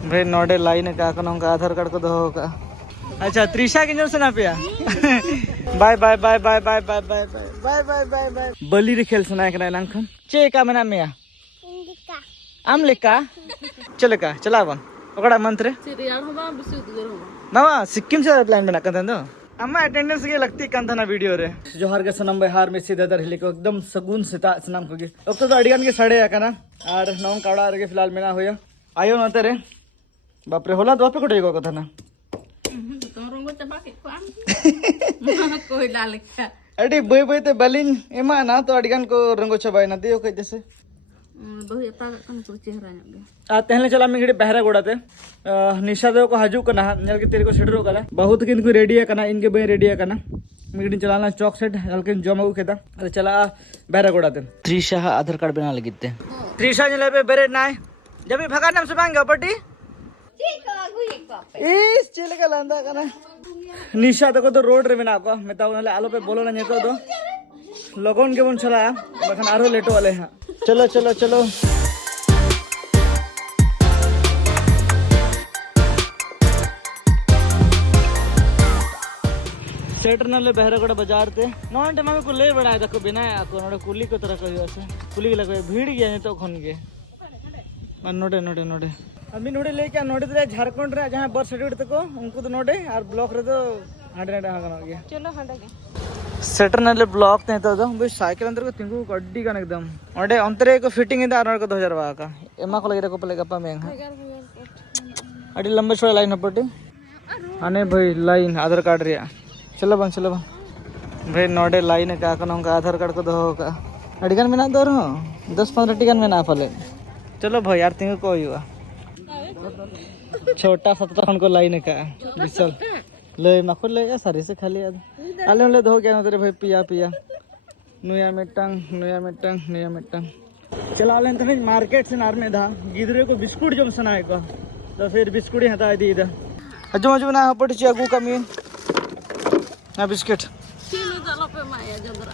भाई नोडे लाइन का आधार कार्ड को दो का। अच्छा त्रिशा के से ना पिया बाय bye bye bye bye bye bye bye bye bye बाय बलि रे खेल सुनाय कना नांखन चे का मेना मिया आम लेका चलेका चला बन ओकड़ा मंत्र सिरियाल होबा बिसु उदगर होबा मामा सिक्किम से प्लान बना कंदन दो अम्मा अटेंडेंस के लगती कंदना वीडियो रे जोहार के सनम बिहार में सीधा दर हिले को एकदम सगुन सेता सनम को गे अब तो अडिगान के साड़े आकना और नौन कावड़ा रे फिलहाल मेना होया आयो नते रे बाप रे होला दो पे कोटे को कथा ना कोई लालिका अड़ी बय बय ते बलिन एमा ना तो अडिगान को रंगो छबाय ना दियो कइ जैसे बहु एता कन को चेहरा गे आ तेहले चला में घड़ी बहरा गोड़ाते निशा देव को हजू कना नेल के तेरे को सेडरो कला बहुत किन को रेडी है कना इनके बय रेडी है कना मिगड़ी चलाना चौक सेट हल्के जमगु केदा अरे चला बहरा गोड़ाते त्रिशा आधार कार्ड बना लगिते त्रिशा ने पे बेरे नाय जब भगा नाम से मांगे पट्टी इस चिल का लंदा कना निशा तक तो रोड रे में ना को मेता उनले आलो पे बोलो ना नेतो दो लगन के बन चला बखन आरो लेटो वाले हां चलो चलो चलो सेटर नले बहरगड़ बाजार ते नोंटे मामे को ले बड़ा देखो बिना को नोडे कुली को तरह कहियो से कुली लगे भीड़ गया ने तो खन के नोडे नोडे नोडे अभी नोडे ले क्या नोडे रे झारखंड रे जहां बर्थ सर्टिफिकेट तको उनको तो नोडे और ब्लॉक रे तो हांडे हांडे हां गया चलो हंडा के सेटर नले ब्लॉक ते तो बे साइकिल अंदर को तिंगु गड्डी का एकदम ओडे अंतरे को फिटिंग इदा आर को 2000 वा का एमा को लगे को पले गप्पा में अडी लंबे छोड़ा लाइन पट्टी आने भाई लाइन आधार कार्ड रे चलो बन भाई नोडे लाइन का आधार कार्ड को दो का अड़ीगान में दो 10-15 टिकन में ना फले चलो भाई यार तिंग को हुआ छोटा 17 को लाइन का बिसल ले माखो ले सारी से खाली आले ले दो क्या तेरे भाई पिया पिया नुया मिटंग चला ले तने मार्केट से नार में धा गिदरे को बिस्कुट जम सनाए को तो फिर बिस्कुट ही हटा दी इधर अजो अजो ना पड़ चिया गु कमी ना बिस्किट सीने चलो पे माया जंगरा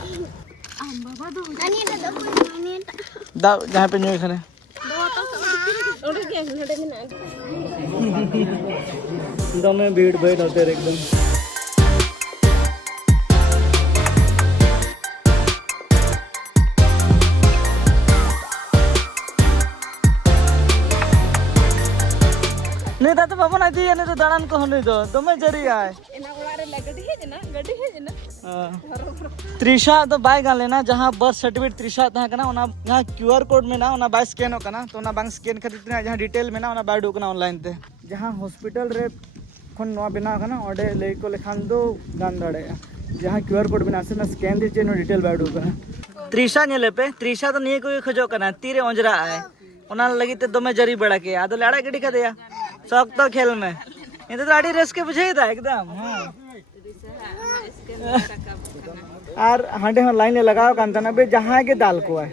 आम बाबा दो दा जहां पे न्यू खाने दो तो ओडे के हटे में ना दम में भीड़ बैठ होते एकदम नहीं दा तो बाबा ना दी ने तो दाड़ान को हने दो दमे जरी आए एना ओड़ा रे गड्डी है ना त्रिशा तो बाय गा लेना जहां बर्थ सर्टिफिकेट त्रिशा ता कना ओना जहां क्यूआर कोड में ना ओना बाय स्कैन हो कना तो ओना बांग स्कैन खातिर जहां डिटेल में ना ओना बाय डोकना ऑनलाइन ते जहां हॉस्पिटल रे खन नवा बिना कना ओडे ले को लेखान दो गान दाड़े जहां क्यूआर कोड बिना से ना स्कैन दे चेनो डिटेल बाय डोकना त्रिशा नेले पे त्रिशा तो नहीं कोई खजो कना तीरे ओंजरा आए ओना लगी ते दमे जरी बड़ा के आदो लाड़ा गडी का दिया शौक तो खेल में ये तो गाड़ी रेस के बुझे था एकदम हां और हांडे हम लाइन लगाओ कांता ना बे जहां के दाल को है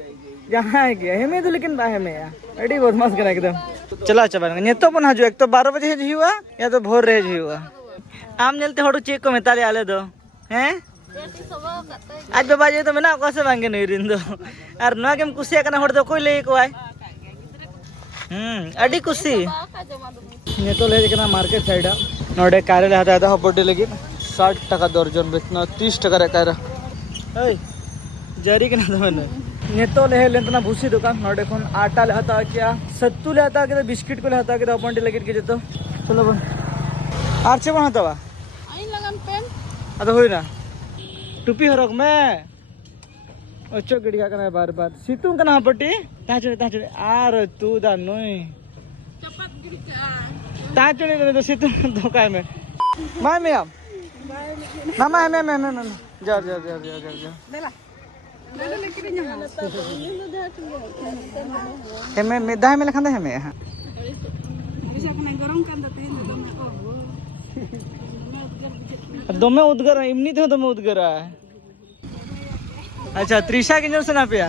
जहां के हमें तो लेकिन बाहे में यार एडी बहुत मस्त करा एकदम चला चबा ने तो बन हजो एक तो 12 बजे हेज हुआ या तो भोर रे हुआ आम नेलते हडू चेक को मेता ले आले दो हैं आज बाबा जे तो मेना को से मांगे नहीं रिंदो और नवा के कुसिया कना हड दो कोई ले को आए अडी कुसी ने तो ले कना मार्केट साइड नोडे कार्यालय हता हता हपडे लगी 60 टका दर्जन बेचना 30 टका रे कायरा ए जरी के ना दमने ने तो ले लेंतना भूसी दुकान नोडे कोन आटा ले हता क्या सत्तू ले हता के बिस्किट को ले हता के अपनटे लगी के जतो चलो बन आरचे बन हता आई लगन पेन अद होई ना टोपी हरक में ओचो गड़िया कना बार बार सितुंग कना पट्टी ताचड़े आर तू दा नोई चपत गिरी का ताचड़े ने तो सितुंग धोका में माय में अब मामा मैं जा देला ले लेके नहीं हमें मेदा में लखन हमें हां bisa kena gorong kan tapi दमे उदगर इमनी थे दमे उदगर है अच्छा त्रिशा के जोर से ना पिया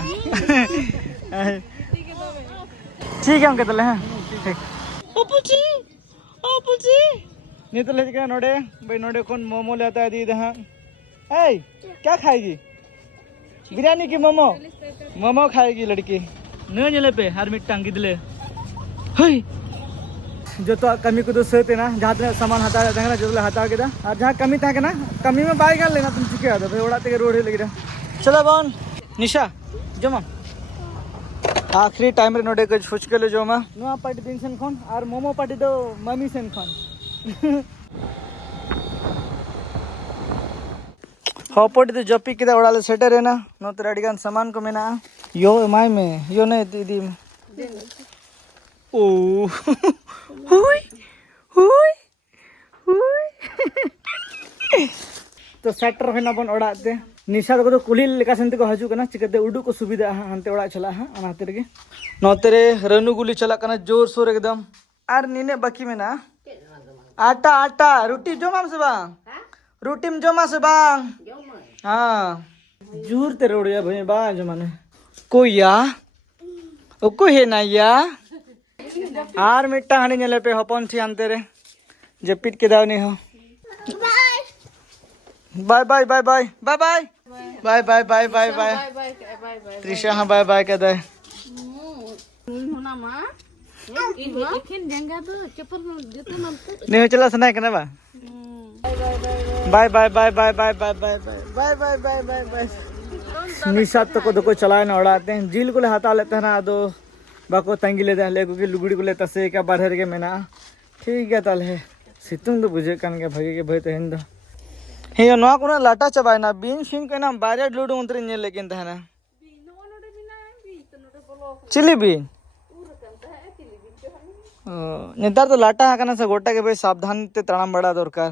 ठीक है हम कहते हैं ठीक ओपुची नहीं तो ले के नोडे भाई नोडे कौन मोमो लेता है दी हां ए क्या खाएगी बिरयानी की मोमो खाएगी लड़की न जले पे हर मिट टांगी दिले हई जो तो कमी को सते ना जहाँ तक सामान हता ना जो हता के और जहाँ कमी था ना कमी में बाय गाल लेना तुम चिका भाई ओड़ा तक रोड लगे चलो बन निशा जमा आखिरी टाइम रे नोडे कुछ फुचके जमा नुआ पार्टी दिन सेन खन और मोमो पार्टी तो मम्मी सेन खन हॉपटी तो जपी के ओड़ा सेटर है ना नो तो अड़ी सामान को मेना यो माय में यो नहीं दीदी ओ हुई हुई हुई तो सेटर होना बन ओड़ाते निशा को कुली लेका सेंते को हजू कना चिकते उडू को सुविधा हांते ओड़ा चला हां अनाते रे नोते रे रनु गुली चला कना जोर सोर एकदम आर नीने बाकी में ना आटा आटा रोटी जोमाम से बांग रोटी में जोमा से बांग हाँ जूर ते रोड़िया भाई बा जमाने कोया ओ को है ना या आर मिट्टा हानी नेले पे हपन थी आनते रे जपिट के दाव नहीं हो bye bye bye bye bye bye bye bye bye bye bye Trisha हाँ बाय बाय कहता है नहीं चला सुना है बा बाय bye bye bye bye bye bye bye bye bye bye बाय निशा तो को चलाए ना उड़ाते हैं झील को ले हटा लेते हैं ना दो बाको तंगी लेते हैं लेको की लुगड़ी को लेता से क्या बाहर के मेना ठीक है ताले सितुंग तो बुझे कान के भगे के भाई तो हिंदो हे यो नवा कोना लाटा चबाय ना बीन फिन के ना बारे लुडू उतरे ने लेकिन तहना चिली बीन नेतार तो लाटा हा कना से गोटा के भाई सावधान ते तड़ाम बड़ा दरकार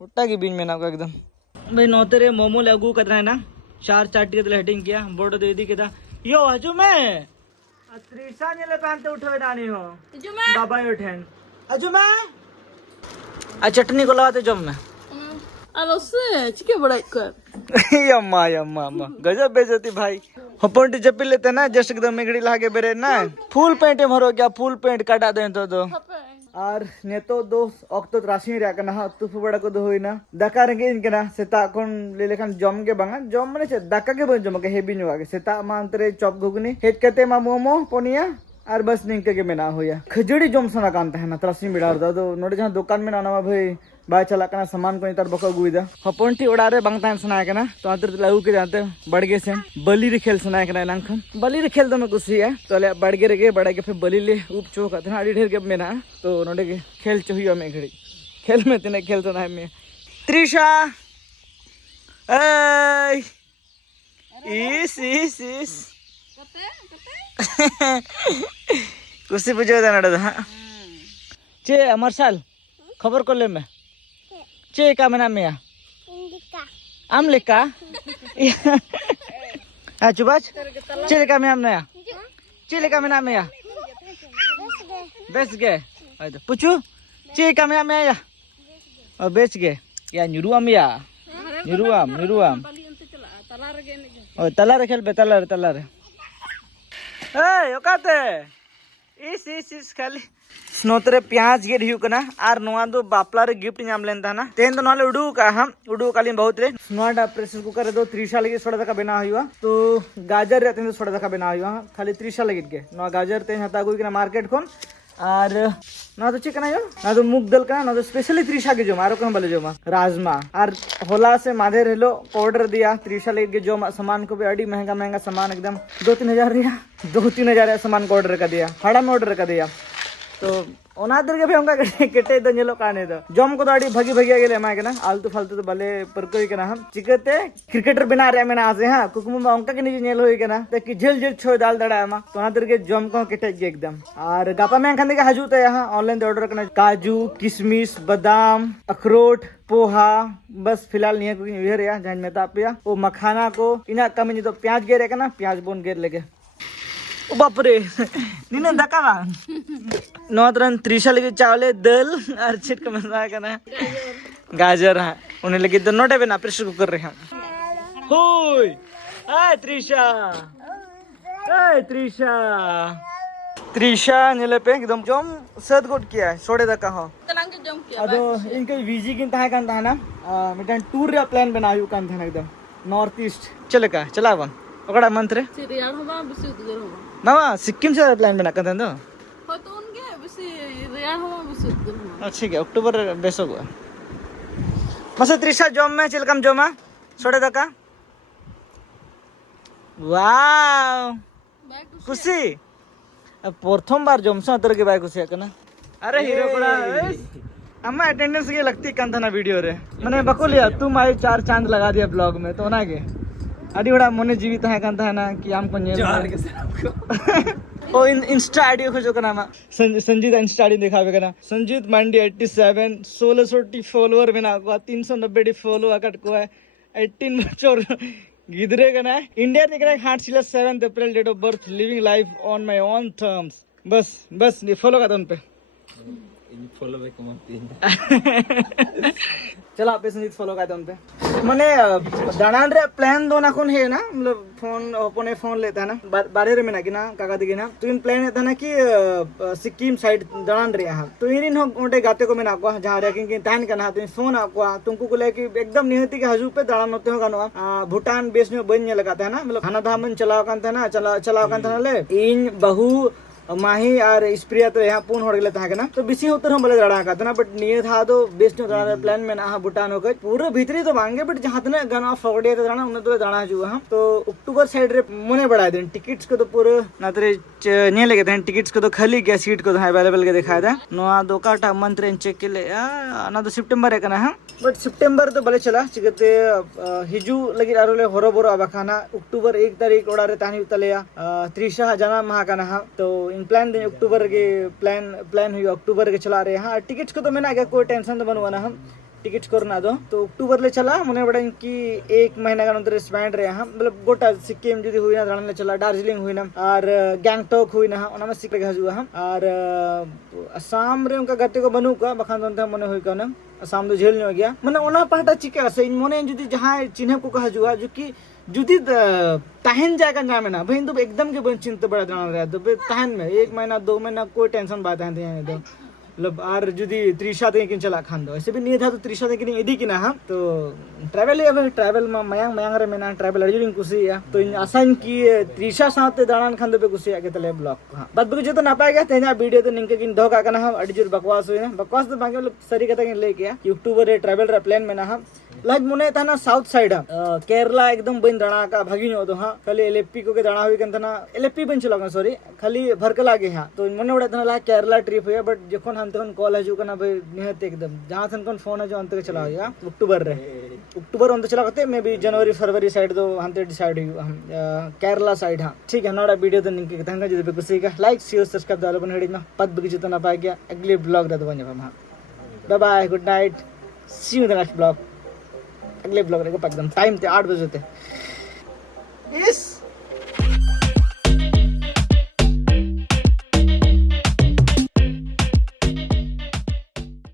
गोटा की बीन में ना को एकदम भाई नोतेरे मोमो लागू कर रहा है ना चार चाटी के हेडिंग किया बोर्ड दे दी के यो हजू मैं त्रिशा ने ले पहनते उठो डानी हो बाबा उठेन हजू मैं आ चटनी को लगाते जम में अम्मा अम्मा अम्मा गजब बेइज्जती भाई हपंटी जपी लेते ना जस्ट एकदम मेगड़ी लागे बेरे ना फुल पेंट में हो गया फुल पेंट काटा दे तो और नेतो दो अक्तो राशि रे कना तुफु बड़ा को दो होइना दाका रेंगे इनकेना सेता कोन ले लेखान जम के बांगा जम माने चे दाका के बन जम के हेबी नुआ के सेता मांतरे चॉप घुगनी हेट कते मा मोमो पोनिया और बस निंके के मेना होया खजड़ी जम सना कांता है ना त्रासी मिडार दा तो नोडे जहां दुकान में ना भाई बाय चला कना सामान को इतर बको गुइदा हपंटी ओड़ा रे बांग तान सना कना तो आतर लागू के जाते बड़गे से बली रे खेल सना कना नांखन बली रे खेल तो मैं कुछ है तो ले बड़गे रे बड़ा के फिर बली ले उप चोक था आड़ी ढेर के मेना तो नोडे के खेल चोहियो में घड़ी खेल में तने खेल तो ना में त्रिशा ए इस कुछ बुझे दा नडा चे अमरसाल खबर को ले मैं चे का मना में अमलिका आ चुबाच चे का में हमने चे का मना में बेच गए तो पूछू चे का में आया और बेच गए या निरुआम या निरुआम ओ तला रे खेल बे तला रे ए ओकाते इस खाली स्नोतरे प्याज गे रही कना आर नोआ दो बापला रे गिफ्ट नाम लेन था ना तेन तो नाले उडू का हम उडू कालीन बहुत रे नोडा प्रेशर कुकर दो त्रिशा लगे सोडा का बना हुआ तो गाजर रे तेन सोडा का बना हुआ खाली त्रिशा लगे के नोआ गाजर तेन हता कोई ना मार्केट कोन और ना तो चिकन आयो ना तो मूंग दल का ना तो स्पेशली त्रिशा के जो मारो कन बोले जो राजमा और होला से माधे रेलो ऑर्डर दिया त्रिशा लेके जो सामान को भी अड़ी महंगा सामान एकदम 2-3 हजार रिया 2-3 हजार सामान को ऑर्डर कर दिया हाड़ा में ऑर्डर कर दिया तो ओनादर के भी हमका केटे दो नेलो काने दो जम को दाड़ी भगी भगिया गेले मा के ना आलतू फालतू तो भले पर कोई के ना हम चिकते क्रिकेटर बना रे मेना आसे हां कुकुम मा अंका के नीचे नेल होई के ना ते कि झेल झेल छो दाल दड़ा मा तो ओनादर के जम को केटे जे एकदम और गापा में खाने के हजू तो यहां ऑनलाइन ऑर्डर करना काजू किशमिश बादाम अखरोट पोहा बस फिलहाल नहीं है कोई इधर या जान में तापिया वो मखाना को इना कम नहीं तो प्याज गेरे का ना प्याज बोन गेर लेके ओ बाप रे नीने दकावा नौतरन त्रिशा लगे चावले दल और छिटक मसा करना गाजर है उन्हें लगे तो नोटे पे ना प्रेशर कुकर रहे हम होय ए त्रिशा नेले पे एकदम जम सद गुट किया है सोडे दका हो तलांग जम किया अदो इनके वीजी किन ताहे कान था ना मिटन टूर रे प्लान बनायु कान था एकदम नॉर्थ ईस्ट चले का चलावन ओकड़ा मंत्र सिरियाल होबा बिसु उदगर होबा मामा सिक्किम से प्लान बना कर दो हो तो उनके बिसि ᱨᱮᱭᱟᱲ ᱦᱚᱸ ᱵᱩᱥᱩᱫ ᱫᱚ ᱦᱚᱸ ठीक है अक्टूबर बेसोगो मसे त्रिशा जॉम में चिलकम जोमा सोडे दका वाव ᱵᱟᱭ ᱠᱩᱥᱤᱭᱟᱜ खुशी प्रथम बार जॉम से अतर के बाय खुशी कना अरे हीरो कोड़ा अम्मा अटेंडेंस के लगती कान था ना वीडियो रे मैंने बको लिया तुम आए 4 चांद लगा दिया ब्लॉग में तो ना के अड़ी बड़ा मने जीवित है कान था ना कि हमको ओ इंस्टा आईडी खोजो का नाम संजीत इंस्टा आईडी दिखावे का ना संजीत मांडी 87 1600 फॉलोअर में ना को 390 फॉलोअर कट को है 18 बच्चों गिदरे का ना इंडिया निकला हार्ट सिला 7th April date of birth living life on my own terms बस ये फॉलो का उन पे फॉलो बैक मारती चलो आप संजीत फॉलो का उन पे मने दानान रे प्लान दो ना कौन है ना मतलब फोन अपने फोन लेता है ना बारे में ना कि ना काका दिखे ना तो इन प्लान था ना कि सिक्किम साइड दानान रे यहाँ तो इन उनटे गाते को मैं आपको जहाँ रे कि तान का ना तो फोन आपको तुमको को लेके एकदम निहती के हजू पे दानान होते होगा ना भूटान बेस में बन लगाता है ना मतलब खाना धामन चलाओ कान था ना चलाओ कान था ना ले इन बहु माही और स्प्रिया तो यहाँ पूर्ण हो गए था ना तो बिसी होतर हम बोले दड़ा का था ना बट निये था तो बेस्ट नो दड़ा प्लान में ना भूटान हो गए पूरे भीतरी तो मांगे बट जहाँ तक गाना फगड़े तो दड़ा उन्हें तो दड़ा जुआ हम तो अक्टूबर साइड रे मुने बढ़ा दें टिकट्स को तो पूरे ना तेरे नहीं लगे थे टिकट्स को तो खाली गया सीट को तो अवेलेबल के दिखाया था नोआ दोकाटा मंथ रेंज चेक के लिए ना तो सितंबर है ना हम बट सितंबर तो भले चला चिकते हिजू लगी आरोले होरो बोरो अब खाना अक्टूबर 1 तारीख ओड़ा रे तानी उतलेया त्रिशा जना महा का ना तो इन प्लान दिन अक्टूबर के प्लान हुई अक्टूबर के चला रहे हैं टिकट्स को तो मैंने आगे कोई टेंशन तो बनवाना हम टिकट्स करना दो तो अक्टूबर ले चला मुने बड़ा इनकी 1 महीना का अंतर स्पेंड रहे हैं मतलब गोटा सिक्किम जुदी हुई ना रणले चला दार्जिलिंग हुई ना और गैंगटॉक हुई ना ओना में सिक्के हजुआ हम और असम रे उनका गते को बनू का बखान तो मने हुई का ना असम तो झेल नहीं हो गया मने ओना पाटा चिका से इन मने जुदी जहां चिन्ह को का हजुआ जो कि जुदी तहन जाएगा ना में ना भाई तो एकदम के बन चिंता बड़ा जाना रहा तो तहन में 1 महीना 2 महीना कोई टेंशन बात है तो मतलब आर जुदी त्रिशा ते किन चला खान दो ऐसे भी नहीं था तो त्रिशा ते किन इदी कि ना हम तो ट्रैवल में मयांग रे में ना ट्रैवल अर्जुन कुसी या तो इन आसान की त्रिशा साथ दानान खान दो पे कुसी आके तले ब्लॉग हां बात बगे जो तो ना पाएगा तेना वीडियो तो निंके किन धोका का ना हम अर्जुन बकवास हुई ना बकवास तो बाकी मतलब सरी कथा के ले गया कि अक्टूबर रे ट्रैवल रे प्लान में ना हम लाइक मुने था ना साउथ साइड केरला एकदम बन दणा का भागी नो तो हां खाली एलएपी को के दणा हुई कन था ना एलएपी बन चला सॉरी खाली भरकला गे हां तो मुने उड़े था ना केरला ट्रिप हुई बट जखन हम तखन कॉल हजू कना भाई निहत एकदम जहां तन कौन फोन है जो अंत के चला गया अक्टूबर अंत चला करते may be January February side दो हमते डिसाइड हुई हम केरला साइड हां ठीक है नोड़ा वीडियो तो निके तंगा जदे कुसी का लाइक शेयर सब्सक्राइब दालो बन हेडी ना पद बगी जितना ना पाए गया अगले ब्लॉग दा बन हम हां bye bye good night see you in the next blog अगले ब्लॉग रहेगा एकदम टाइम थे 8 बजे थे